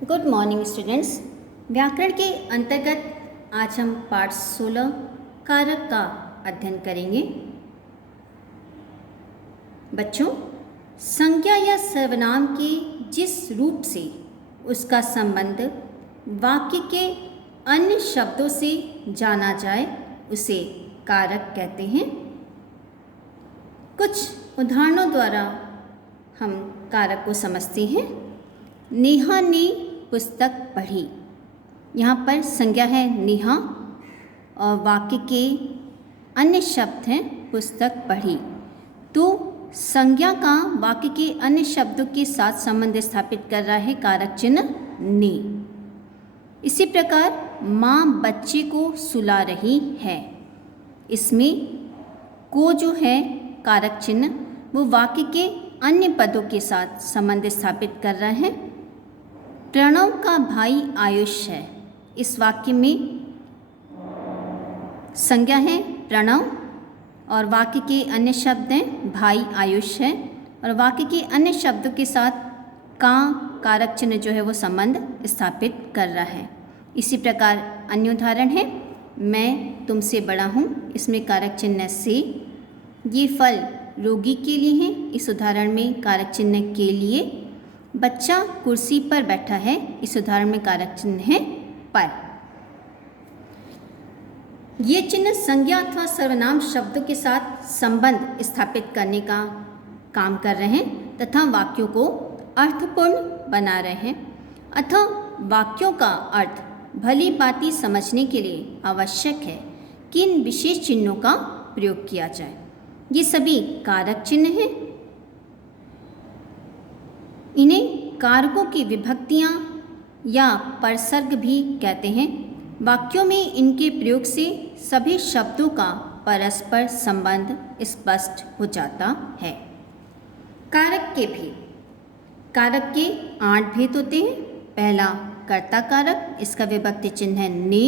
Good morning students. व्याकरण के अंतर्गत आज हम पाठ 16 कारक का अध्ययन करेंगे। बच्चों, संज्ञा या सर्वनाम के जिस रूप से उसका संबंध वाक्य के अन्य शब्दों से जाना जाए उसे कारक कहते हैं। कुछ उदाहरणों द्वारा हम कारक को समझते हैं। नेहा ने पुस्तक पढ़ी। यहाँ पर संज्ञा है नेहा और वाक्य के अन्य शब्द हैं पुस्तक पढ़ी। तो संज्ञा का वाक्य के अन्य शब्दों के साथ संबंध स्थापित कर रहा है कारक चिन्ह ने। इसी प्रकार माँ बच्चे को सुला रही है। इसमें को जो है कारक चिन्ह वो वाक्य के अन्य पदों के साथ संबंध स्थापित कर रहा है। प्रणव का भाई आयुष है। इस वाक्य में संज्ञा है प्रणव और वाक्य के अन्य शब्द हैं भाई आयुष है और वाक्य के अन्य शब्दों के साथ का कारक चिन्ह जो है वो संबंध स्थापित कर रहा है। इसी प्रकार अन्य उदाहरण है मैं तुमसे बड़ा हूँ। इसमें कारक चिन्ह से। ये फल रोगी के लिए है। इस उदाहरण में कारक चिन्ह के लिए। बच्चा कुर्सी पर बैठा है। इस उदाहरण में कारक चिन्ह है पर। ये चिन्ह संज्ञा अथवा सर्वनाम शब्दों के साथ संबंध स्थापित करने का काम कर रहे हैं तथा वाक्यों को अर्थपूर्ण बना रहे हैं अथवा वाक्यों का अर्थ भली भांति समझने के लिए आवश्यक है कि इन विशेष चिन्हों का प्रयोग किया जाए। ये सभी कारक चिन्ह हैं। इन्हें कारकों की विभक्तियाँ या परसर्ग भी कहते हैं। वाक्यों में इनके प्रयोग से सभी शब्दों का परस्पर संबंध स्पष्ट हो जाता है। कारक के भेद। कारक के 8 भेद होते हैं। पहला कर्ता कारक, इसका विभक्ति चिन्ह है ने।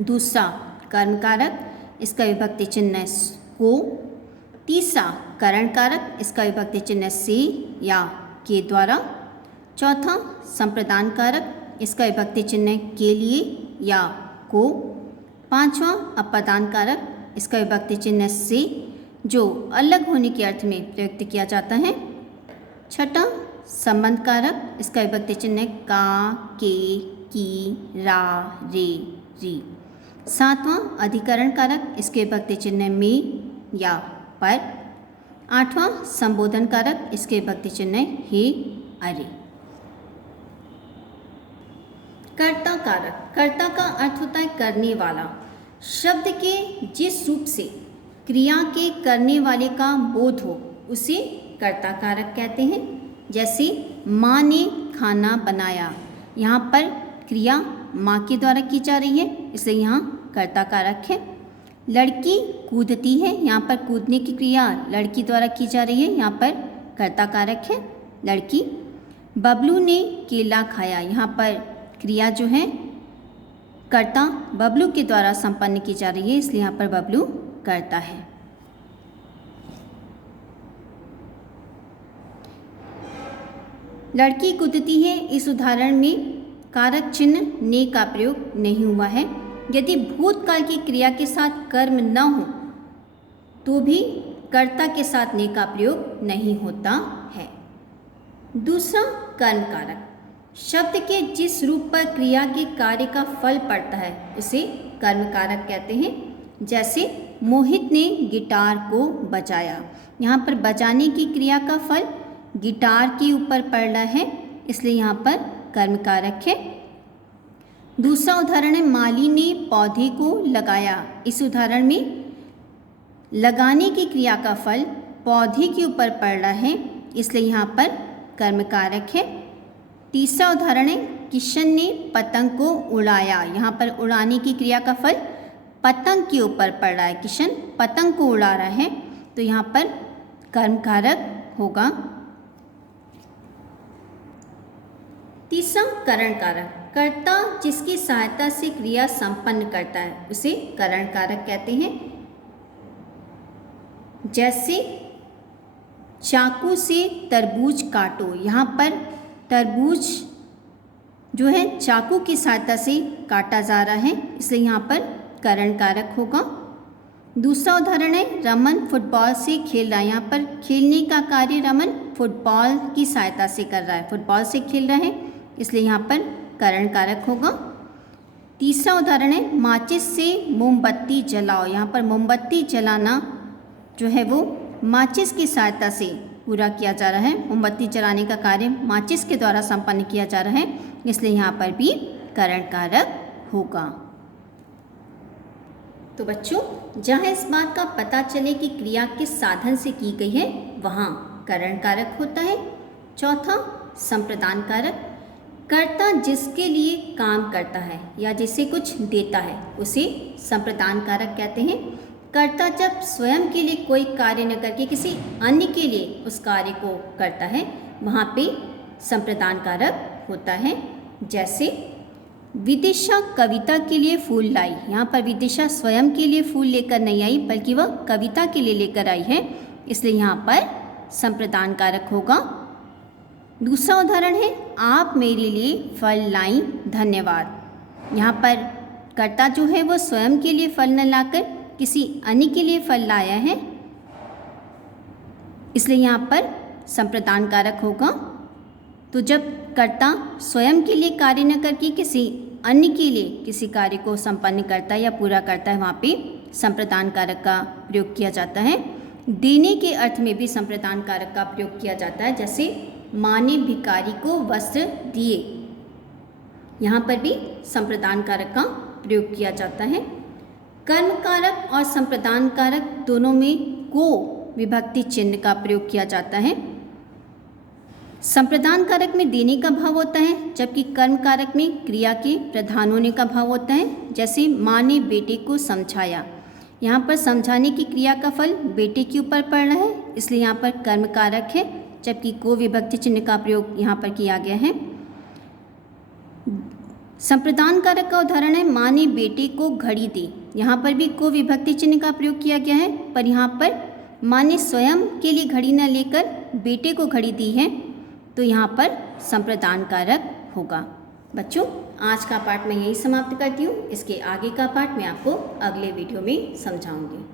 दूसरा कर्म कारक, इसका विभक्ति चिन्ह है को। तीसरा करण कारक, इसका विभक्ति चिन्ह है से या के द्वारा। चौथा संप्रदान कारक, इसका विभक्ति चिन्ह है के लिए या को। पांचवा अपादान कारक, इसका विभक्ति चिन्ह है से जो अलग होने के अर्थ में प्रयुक्त किया जाता है। छठा संबंध कारक, इसका विभक्ति चिन्ह है का, के, की, रा, रे, री। सातवां अधिकरण कारक, इसके विभक्ति चिन्ह है में या पर। आठवां संबोधन कारक, इसके विभक्ति चिन्ह है हे, अरे। कर्ता कारक। कर्ता का अर्थ होता है करने वाला। शब्द के जिस रूप से क्रिया के करने वाले का बोध हो उसे कर्ता कारक कहते हैं। जैसे माँ ने खाना बनाया। यहाँ पर क्रिया माँ के द्वारा की जा रही है इसलिए यहाँ कर्ता कारक है। लड़की कूदती है। यहाँ पर कूदने की क्रिया लड़की द्वारा की जा रही है। यहाँ पर कर्ता कारक है लड़की। बबलू ने केला खाया। यहाँ पर क्रिया जो है कर्ता बबलू के द्वारा संपन्न की जा रही है इसलिए यहाँ पर बबलू कर्ता है। लड़की कूदती है। इस उदाहरण में कारक चिन्ह ने का प्रयोग नहीं हुआ है। यदि भूतकाल की क्रिया के साथ कर्म न हो तो भी कर्ता के साथ ने का प्रयोग नहीं होता है। दूसरा कर्म कारक। शब्द के जिस रूप पर क्रिया के कार्य का फल पड़ता है उसे कर्म कारक कहते हैं। जैसे मोहित ने गिटार को बजाया। यहाँ पर बजाने की क्रिया का फल गिटार के ऊपर पड़ रहा है इसलिए यहाँ पर कर्म कारक है। दूसरा उदाहरण है माली ने पौधे को लगाया। इस उदाहरण में लगाने की क्रिया का फल पौधे के ऊपर पड़ रहा है इसलिए यहाँ पर कर्म कारक है। तीसरा उदाहरण है किशन ने पतंग को उड़ाया। यहाँ पर उड़ाने की क्रिया का फल पतंग के ऊपर पड़ रहा है। किशन पतंग को उड़ा रहा है तो यहाँ पर कर्म कारक होगा। तीसरा करण कारक। कर्ता जिसकी सहायता से क्रिया संपन्न करता है उसे करण कारक कहते हैं। जैसे चाकू से तरबूज काटो। यहाँ पर तरबूज जो है चाकू की सहायता से काटा जा रहा है, इसलिए यहाँ पर करण कारक होगा। दूसरा उदाहरण है रमन फुटबॉल से खेल रहा है। यहाँ पर खेलने का कार्य रमन फुटबॉल की सहायता से कर रहा है, फुटबॉल से खेल रहा है, इसलिए यहाँ पर करण कारक होगा। तीसरा उदाहरण है माचिस से मोमबत्ती जलाओ। यहाँ पर मोमबत्ती जलाना जो है वो माचिस की सहायता से पूरा किया जा रहा है, मोमबत्ती जलाने का कार्य माचिस के द्वारा संपन्न किया जा रहा है, इसलिए यहाँ पर भी करण कारक होगा। तो बच्चों, जहाँ इस बात का पता चले कि क्रिया किस साधन से की गई है वहाँ करण कारक होता है। चौथा संप्रदान कारक, कर्ता जिसके लिए काम करता है या जिसे कुछ देता है उसे संप्रदान कारक कहते हैं। कर्ता जब स्वयं के लिए कोई कार्य न करके किसी अन्य के लिए उस कार्य को करता है वहाँ पे संप्रदान कारक होता है। जैसे विदिशा कविता के लिए फूल लाई। यहाँ पर विदिशा स्वयं के लिए फूल लेकर नहीं आई बल्कि वह कविता के लिए लेकर आई है, इसलिए यहाँ पर संप्रदान कारक होगा। दूसरा उदाहरण है आप मेरे लिए फल लाई धन्यवाद। यहाँ पर कर्ता जो है वो स्वयं के लिए फल न लाकर किसी अन्य के लिए फल लाया है, इसलिए यहाँ पर संप्रदान कारक होगा। तो जब कर्ता स्वयं के लिए कार्य न करके किसी अन्य के लिए किसी कार्य को संपन्न करता है या पूरा करता है वहाँ पे संप्रदान कारक का प्रयोग किया जाता है। देने के अर्थ में भी संप्रदान कारक का प्रयोग किया जाता है, जैसे माँ ने भिखारी को वस्त्र दिए, यहाँ पर भी संप्रदान कारक का प्रयोग किया जाता है। कर्म कारक और संप्रदान कारक दोनों में को विभक्ति चिन्ह का प्रयोग किया जाता है। संप्रदान कारक में देने का भाव होता है, जबकि कर्म कारक में क्रिया के प्रधान होने का भाव होता है। जैसे माँ ने बेटे को समझाया, यहाँ पर समझाने की क्रिया का फल बेटे के ऊपर पड़ रहा है, इसलिए यहाँ पर कर्म कारक है, जबकि को विभक्ति चिन्ह का प्रयोग यहाँ पर किया गया है। संप्रदान कारक का उदाहरण है माँ ने बेटे को घड़ी दी। यहाँ पर भी को विभक्ति चिन्ह का प्रयोग किया गया है, पर यहाँ पर माँ ने स्वयं के लिए घड़ी न लेकर बेटे को घड़ी दी है, तो यहाँ पर संप्रदान कारक होगा। बच्चों, आज का पाठ मैं यही समाप्त करती हूँ। इसके आगे का पाठ मैं आपको अगले वीडियो में समझाऊंगी।